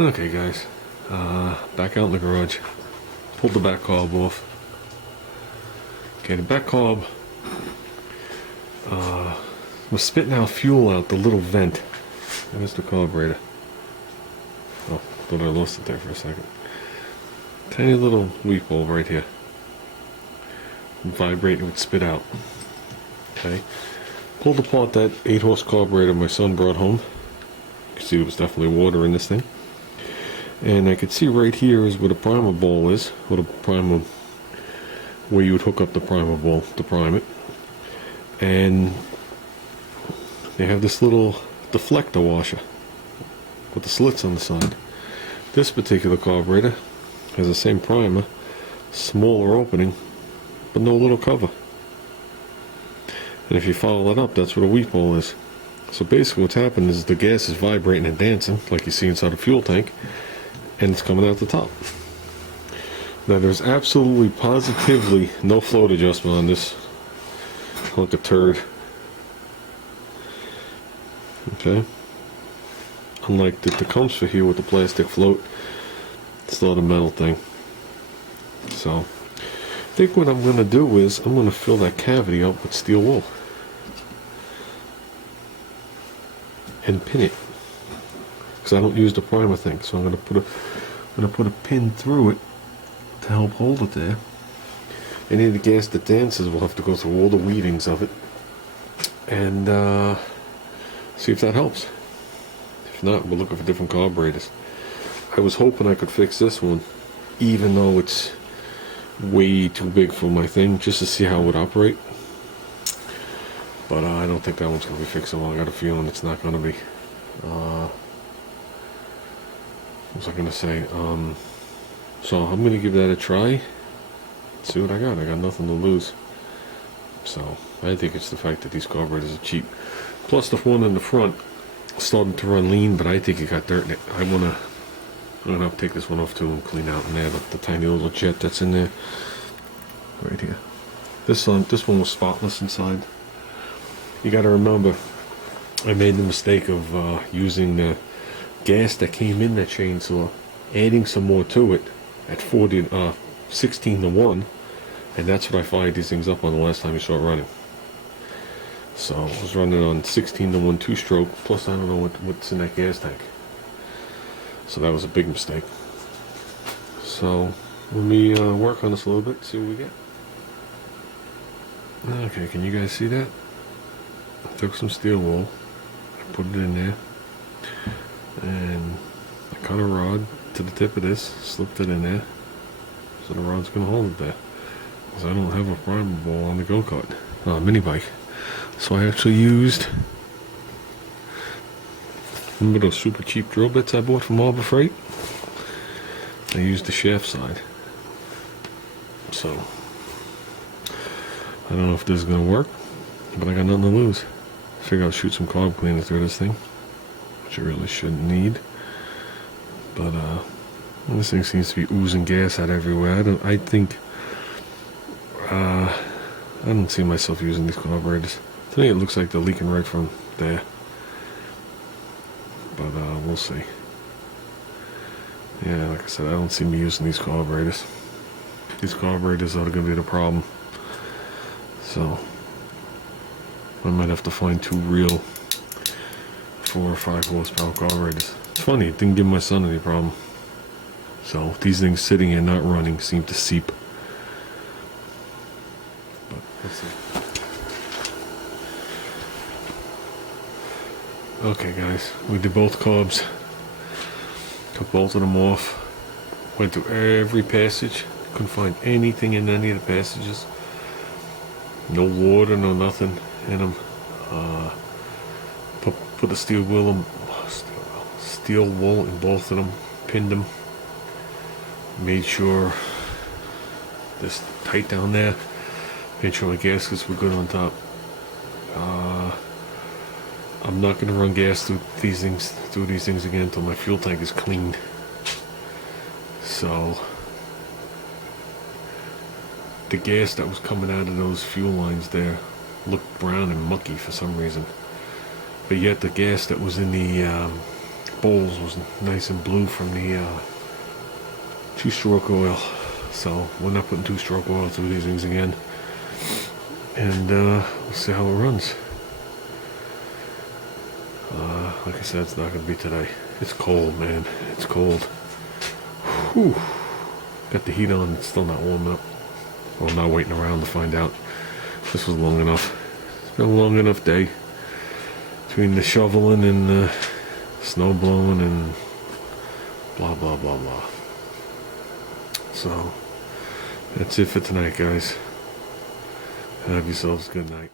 Okay guys, back out in the garage. Pulled the back carb off. Okay, the back carb was spitting out fuel out the little vent. There's the carburetor. Oh, thought I lost it there for a second. Tiny little weep hole right here. Vibrate, it would spit out. Okay. Pulled apart that 8-horse carburetor my son brought home. You can see there was definitely water in this thing. And I could see right here is where the primer ball is, where you would hook up the primer ball to prime it. And they have this little deflector washer with the slits on the side. This particular carburetor has the same primer, smaller opening, but no little cover. And if you follow that up, that's where the weep hole is. So basically what's happened is the gas is vibrating and dancing, like you see inside a fuel tank, and it's coming out the top. Now there's absolutely, positively no float adjustment on this. Like a turd. Okay. Unlike the comes for here with the plastic float, it's not a metal thing. So I think what I'm going to do is I'm going to fill that cavity up with steel wool and pin it, because I don't use the primer thing. So I'm going to put a pin through it to help hold it there. Any of the gas that dances will have to go through all the weedings of it and see if that helps. If not, we're looking for different carburetors. I was hoping I could fix this one, even though it's way too big for my thing, just to see how it would operate. But I don't think that one's going to be fixable. I got a feeling it's not going to be. What was I going to say? So I'm going to give that a try. See what I got. I got nothing to lose. So I think it's the fact that these carburetors are cheap. Plus the one in the front starting to run lean, but I think it got dirt in it. I'm gonna have to take this one off too and clean out in there the tiny little jet that's in there. Right here. This one was spotless inside. You got to remember, I made the mistake of using the gas that came in that chainsaw, adding some more to it at 16 to 1, and that's what I fired these things up on the last time you saw it running. So I was running on 16 to 1 2-stroke, plus I don't know what's in that gas tank. So that was a big mistake. So let me work on this a little bit, see what we get. Okay, can you guys see that? I took some steel wool, I put it in there, and I cut a rod to the tip of this, slipped it in there, so the rod's going to hold it there. Because I don't have a primer ball on the go-kart, mini bike. So I actually used, remember those super cheap drill bits I bought from Harbor Freight? I used the shaft side. So I don't know if this is going to work, but I got nothing to lose. I figure I'll shoot some carb cleaner through this thing, which I really shouldn't need. But this thing seems to be oozing gas out everywhere. I don't see myself using these carburetors. To me it looks like they're leaking right from there. But we'll see. Yeah, like I said, I don't see me using these carburetors. These carburetors are going to be the problem. So I might have to find two real 4 or 5 horsepower carburetors. It's funny, it didn't give my son any problem. So these things sitting here not running seem to seep. But let's see. Okay guys, we did both carbs. Took both of them off. Went through every passage. Couldn't find anything in any of the passages. No water, no nothing in them. Put the steel wool in both of them. Pinned them. Made sure this tight down there. Made sure my gaskets were good on top. I'm not going to run gas through these things again until my fuel tank is cleaned. So the gas that was coming out of those fuel lines there looked brown and mucky for some reason. But yet the gas that was in the bowls was nice and blue from the two-stroke oil. So we're not putting two-stroke oil through these things again. And we'll see how it runs. Like I said, it's not going to be today. It's cold, man. It's cold. Whew. Got the heat on. It's still not warming up. Well, I'm not waiting around to find out. This was long enough. It's been a long enough day. Between the shoveling and the snow blowing and blah, blah, blah, blah. So, that's it for tonight, guys. Have yourselves a good night.